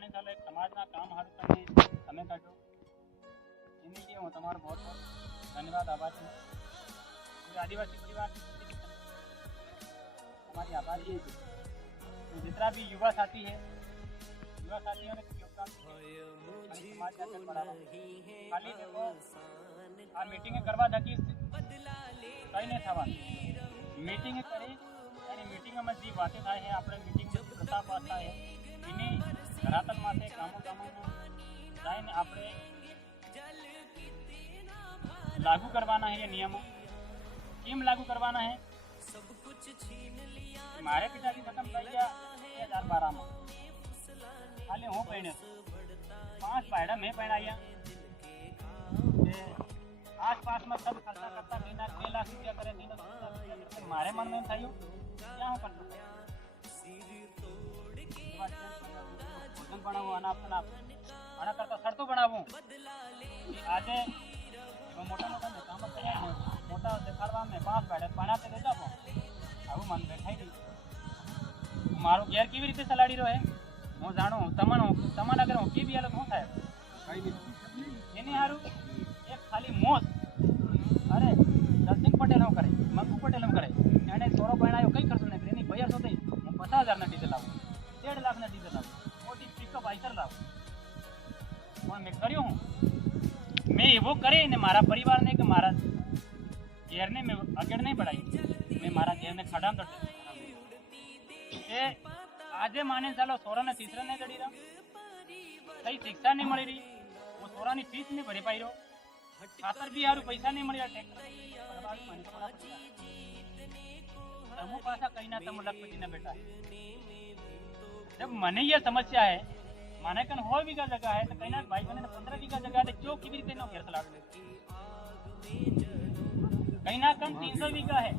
माने चलो एक समाजना काम हारू तमे समय काढो एनी लिए हूँ तमारो बहुत बहुत धन्यवाद आभार छूं। आदिवासी परिवार हमारी आभारी है। जितना भी युवा साथी है, युवा साथियों ने योगदान समाज में आगे बढ़ावा खाली देखो आ मीटिंग करवा थकी कई नहीं थवा मीटिंग करी અને મીટિંગમાં જે વાતે થાય છે આપણે મીટિંગમાં જે પ્રતાપ વાતા છે એની ધરાતલ માથે ગામોમાં જઈને આપણે लागू करवाना है। ये नियमों केम लागू करवाना है? मारे पिताजी खत्म થઈ ગયા 2012 में खाली हूँ पहने 5 पायड़ा में पहनाया आस-पास में सब खर्चा करता 2 लाख रुपया करे 3 लाख रुपया करे मारे मन में थयो क्या हूँ कर भोजन बनावो अनाप शनाप आना करता शर्तो बनावो आजे मोटा मोटा काम कराय ने मोटा देखाड़वा में 5 पायड़ा पाना पे दे जाबो आવું मन बैठाई दी मारो घेर केवी रीते चलाड़ी रो है હું જાણું તમારા ઘરે હું કેવી હાલત હું થાય કઈ નહીં એની હારું એક ખાલી મોસ અરે દર્શક પટેલ હું કરે મંગુ પટેલ હું કરે એને સોરો બનાવ્યો કઈ કરશું નહીં એની 1200 થઈ હું 50,000 ના ડીઝલ લાવું 1.5 લાખ ના ડીઝલ લાવું મોટી પિકઅપ આઈસર લાવું પણ મેં કર્યું હું मैं वो करे ने मारा परिवार ने कि मारा घेर ने मैं अगड़ नहीं बढ़ाई मैं मारा घेर ने खड़ा तो ए आजे माने चलो सोरा ने तीसरा ने जड़ी रहा सही शिक्षा नहीं मिली रही वो सोरा ની फीस नहीं भरी पाई रो खातर भी यार पैसा नहीं मिली ट्रैक्टर समूह पासा कहीं ना तम लखपति ने बेटा जब मने ये समस्या है माने कन 100 बीघा जगह है तो कहीं ना भाई बने 15 बीघा जगह है जो की रीते नो घेर चला कहीं ना कन 300 बीघा है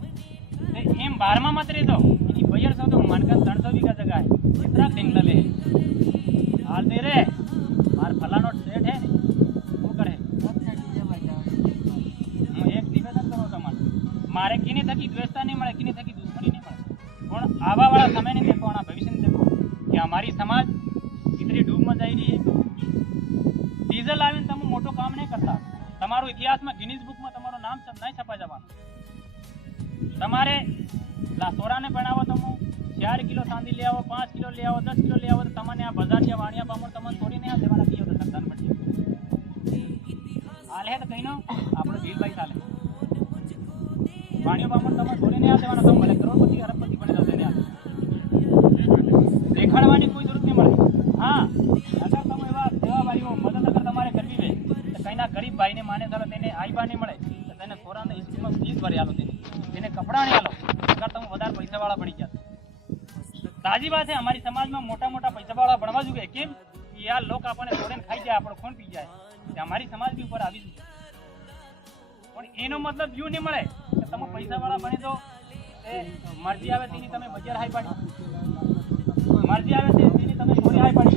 तो एम 12 मत रे दो इनी 1200 तो मान कर 300 बीघा जगह है कितना सिंगल है हाल दे रे मार फलानो सेठ है वो करे હું એક નિવેદન કરું તમને મારે કિની થકી દ્વેષતા નહીં મળે કિની થકી દુશ્મની નહીં મળે પણ આવા વાળા સમય ને देखो आना भविष्य ने देखो कि हमारी समाज इतनी डूब में जाई रही है डीजल आवीने तमे मोटो काम नहीं करता तमारो इतिहास में गिनीज बुक में तमारो नाम नहीं छपा जवानो तमारे लासोरा ने बनावो तमो 4 किलो चांदी ले आवो 5 किलो ले आवो 10 किलो ले आवो तो तमने आ बजारिया वाणिया बामण तमने थोड़ी नहीं आ देवाना कियो तो संतान बटी हाल है तो कहीं ना आपने भील भाई चाले वाणिया बामण तमने थोड़ी नहीं आ देवाना तम भले करोड़पति अरबपति बने जाते नहीं आ देखाड़वानी कोई जरूरत नहीं मळे हाँ अगर तुम एवं सेवा भाई मदद अगर तुम्हारे करवी है तो कहीं ना गरीब भाई ने माने चलो तेने आई बा नहीं मळे तो तेने सोरा ने स्कूल में फीस भरी आलो तेने कपड़ा नहीं आलो अगर तुम वधारे पैसा वाला बनी गया ताजी बात है हमारी समाज में मोटा मोटा पैसा वाला बनवा जुगे केम यार लोग आपने तोड़े खाई जाए आपको खून पी जाए हमारी समाज भी ऊपर आवी पण एनो मतलब यू नहीं मळे कि तुम पैसा वाला बनी दो ए मर्जी आवे तेनी तमे बजार हाई पाडी मर्जी आवे तेनी तमे छोरी हाई पाडी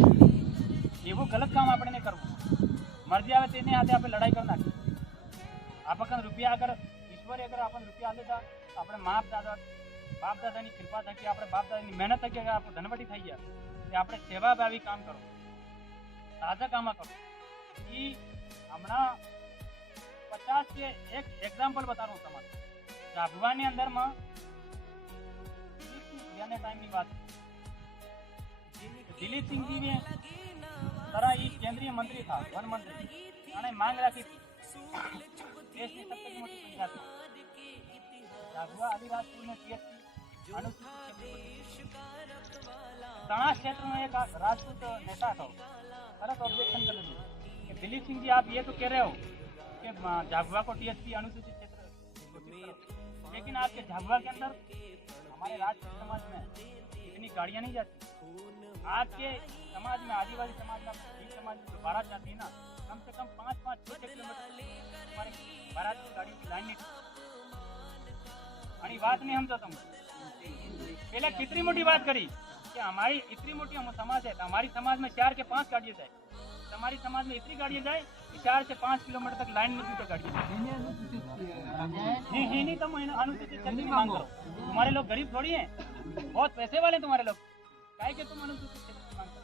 एवं गलत काम आपने नहीं करवू मर्जी आवे तेने हाथे आपने लड़ाई कर नाखी आपन रुपया अगर ईश्वर अगर अपन रुपया आले था अपने बाप दादा की कृपा थकी अपने बाप दादा की मेहनत थकी अगर आप धनवटी थी गया तो आपने सेवा भावी काम करो ताजा काम करो कि हमणा 50 के एक एग्जाम्पल बता रहा हूँ तमारे झाबुआ ने अंदर में टाइम की बात दिलीप सिंह जी ने तरह ही केंद्रीय मंत्री था वन मंत्री उन्होंने मांग रखी थी देश की सबसे मोटी पंचायत झाबुआ आदिवासी में पीएचसी अनुसूचित तणा क्षेत्र में एक राजपूत नेता था गलत ऑब्जेक्शन कर दी कि दिलीप सिंह जी आप ये तो कह रहे हो कि झाबुआ को टीएसपी अनुसूचित क्षेत्र लेकिन आपके झाबुआ के अंदर हमारे राजपूत समाज में इतनी गाड़ियां नहीं जाती आपके समाज में आदिवासी समाज में समाज में बारात जाती है ना कम से कम 5-6 किलोमीटर हमारे बारात की गाड़ी की लाइन नहीं बात नहीं हम तो तुम पहले कितनी मोटी बात करी कि हमारी इतनी मोटी हम समाज है तो हमारी समाज में 4 के 5 गाड़ियाँ जाए हमारी समाज में इतनी गाड़ियाँ जाए कि 4 से 5 किलोमीटर तक लाइन में तो गाड़ियाँ नहीं तुम अनुसूचित क्षेत्र की मांग करो तुम्हारे लोग गरीब थोड़ी हैं बहुत पैसे वाले तुम्हारे लोग काहे के तुम अनुसूचित क्षेत्र की मांग करो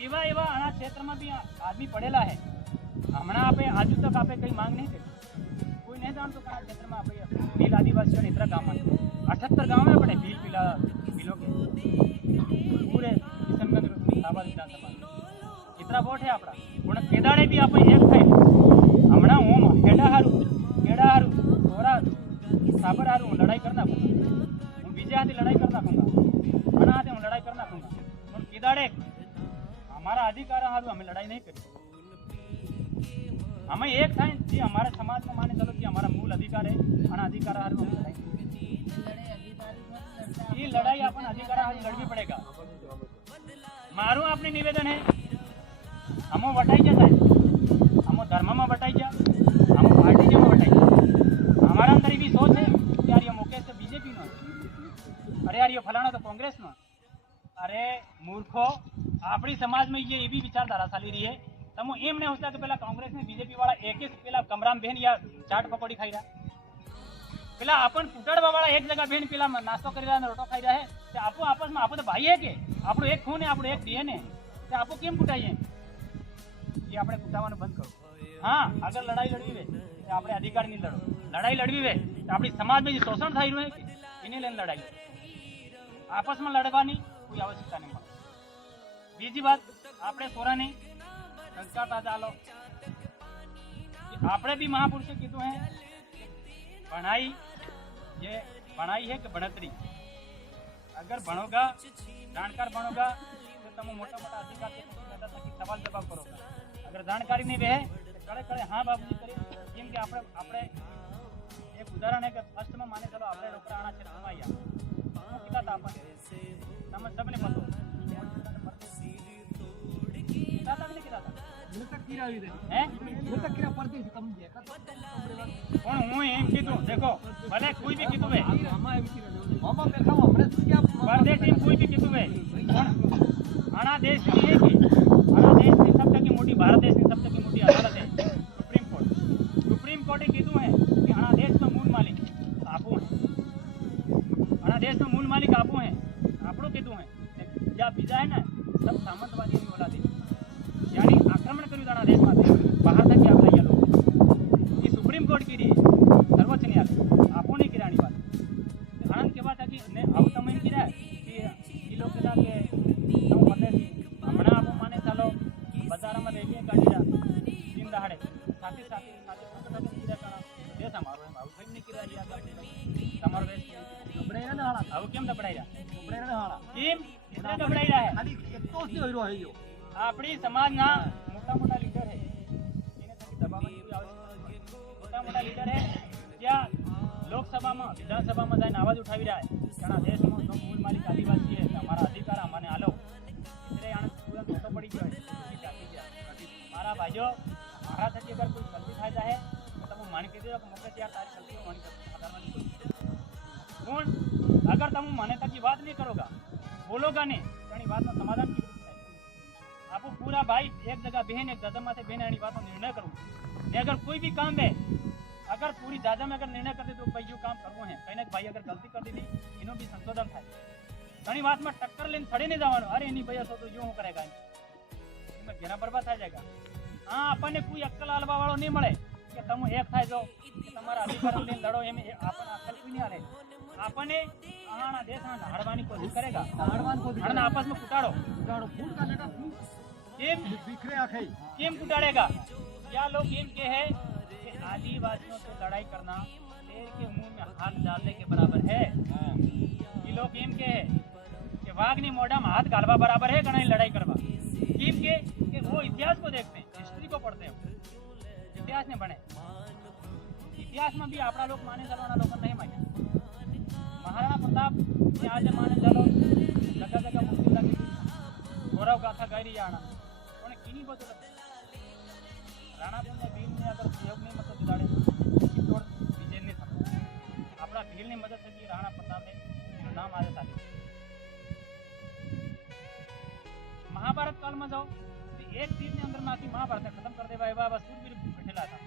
એવા એવા આના ક્ષેત્રમાં બી આદમી પડેલા હે હમણાં આપણે આજુ તક આપણે કઈ માંગ નહીં કરી કોઈ નહીં જાણતું કે આ ક્ષેત્રમાં આપણે ભીલ આદિવાસીઓ इतना गाँव में 78 गाँव में पड़े भील भीलों के पूरे किशनगंज साबा विधानसभा इतना वोट है अपना પણ કેદાડે બી આપણે એક થાય હમણાં હું હેડા હારું થોરા સાબર હારું હું લડાઈ કરી નાખુંगा હું બીજા હાથે લડાઈ કરી નાખુંगा ઘણા હાથે હું લડાઈ કરી નાખુંगा પણ કેદાડે हमारा अधिकार हारू हमें लड़ाई नहीं करी हमें एक था जी हमारे समाज में माने चलो कि हमारा मूल अधिकार है અને अधिकार हारू हम लड़ाई ये लड़ाई अपन अधिकार हारू लड़वी पड़ेगा मारू आपने निवेदन है हम वटाई जा साहब हम धर्म में वटाई जा हम पार्टी में वटाई जा हमारा अंदर भी सोच है कि यार ये मुकेश तो बीजेपी नो अरे यार ये फलाना तो कांग्रेस नो अरे मूर्खो આપણી સમાજમાં ये भी विचारधारा ચાલી રહી है તમો એમ નહીં હોતા કે પેલા કોંગ્રેસ ને બીજેપી વાળા એક એક પેલા કમરામ બેન યા ચાટ પકોડી ખાઈ રહ્યા પેલા આપણ કુટાડવા વાળા એક જગા બેન પેલા નાસ્તો કરી રહ્યા ને રોટો ખાઈ રહ્યા है તે આપો આપસમાં આપો તો ભાઈ है કે આપણો એક ખૂન है આપણો એક ડીએનએ તે આપો કેમ કુટાઈએ ये આપણે કુટાવાનું બંધ કરો હા અગર લડાઈ લડવી વે તો આપણે અધિકારની લડો લડાઈ લડવી વે તો આપણી સમાજમાં જે શોષણ થઈ રહ્યું છે એને લઈને લડાઈ આપસમાં લડવાની કોઈ આવશ્યકતા નહીં બીજી વાત આપણે સોરાની સંસ્કાર ચાલો આપણે भी महापुरुषे कीधुं है पढ़ाई ये पढ़ाई है कि बढ़तरी अगर बनोगा जानकार बनोगा तो तुम मोटा मोटा अधिकार के सवाल जवाब करोगा अगर जानकारी नहीं रहे तो कड़े कड़े हाँ बाबूजी करे केम के આપણે एक उदाहरण है कि फर्स्ट में माने चलो આપણે રોકડા આના ક્ષેત્રમાં આવ્યા કીધા હતા આપણને તમે सबने पता હું એમ કીધું દેખો ભલે કોઈ બી કીધું હે પરદેશી કોઈ બી કીધું હે આના દેશની હે કે આના દેશની सबसे મોટી ભારત દેશની सबसे મોટી અદાલત है सुप्रीम कोर्टे કીધું હે કે આના દેશનો મૂળ માલિક આપો હે આના દેશનો મૂળ માલિક આપો હે આપણું કીધું હે જ્યાં બીજા હે ને सब सामंतवादी ઓલાદ यानी आक्रमण કર્યું તાણા દેશ માટે બહાર તક આપણે ये लोग ये सुप्रीम कोर्ट की रही सर्वोच्च न्यायालय आपो नहीं किरानी बात आनंद के बात है कि ने अब समय किरा कि ये लोग कदा के नौ प्रदेश हमणा आपो माने चालो बाजार में रेलियां काढी जा दिन दहाड़े साथी संगठन किरा करा देश हमारो है अब नहीं किरा या તમારો દેશ દબડાઈ રહ્યા ને હાલા આવ કેમ દબડાઈ રહ્યા હાલા કેમ એટલે દબડાઈ રહ્યા है ખાલી એક તો જ હોઈ રહ્યો है આપણી સમાજના મોટા મોટા લીડર હે એને તક દબાવવાની કોઈ આવશ્યકતા નથી મોટા મોટા લીડર હે ત્યાં લોકસભામાં વિધાનસભામાં જઈને આવાજ ઉઠાવી રહ્યા છે કે આ દેશનો જો મૂળ માલિક આદિવાસી છે તમારા અધિકાર અમને આલો એટલે આને તુરંત મોટો પડી ગયો છે મારા ભાઈઓ મારા થકી અગર કોઈ ગલતી થાય જાય તો તમે માની કીધું કે મોકે ત્યાર તારી ગલતીઓ માની આધારવાની કોણ અગર તમે મને તકી વાત નહીં કરોગા બોલોગા નહીં તેની વાતનો સમાધાન आपको पूरा भाई एक जगह बहन एक दादा माथे बहन आनी बात निर्णय करूँ अगर कोई भी काम है अगर पूरी दादा में अगर निर्णय करते तो भाई जो काम करवो है कहीं ना भाई अगर गलती कर दी इनो भी संशोधन थाय घनी बात में टक्कर लेने खड़े नहीं जवानो अरे नहीं भैया सो तो यूं करेगा इनमें घेरा बर्बाद થઈ जाएगा हाँ આપણને કોઈ અક્કલ આલવા વાળો નહીં મળે કે તમે એક થાય જો તમારા અધિકારો લઈને લડો એમ આપણને અક્કલ કોઈ નહીં આલે આપણને આના દેશના હાડવાની કોશિશ કરેગા હાડવાની કોશિશ અને આપસ में कुटाड़ो फूट का लेगा केम बिखरे आखे केम कुटाड़ेगा क्या लोग केम के है कि आदिवासियों से लड़ाई करना शेर के मुंह में हाथ डालने के बराबर है ये लोग केम के है कि वाघनी मोढ़ा में हाथ गालवा बराबर है गणाई लड़ाई करवा केम के कि वो इतिहास को देखते हैं हिस्ट्री को पढ़ते हैं इतिहास ने बने इतिहास में भी अपना लोग माने चलवाना लोग नहीं माने महाराणा प्रताप ने आज माने चलो जगह जगह मुक्ति लगी गौरव गाथा गाई जाना પણ કીની બધું રાણાપુરના ભીલને અગર સહયોગ નહીં મતલબ દિલાડે કિશોર વિજયને આપણા ભીલની મદદ થકી રાણા પ્રતાપે એનું નામ આજે ચાલે महाभारत काल में जाओ तो एक तीर ने अंदर नाखी महाभारत खत्म कर देवा एवा सूरवीर बैठेला था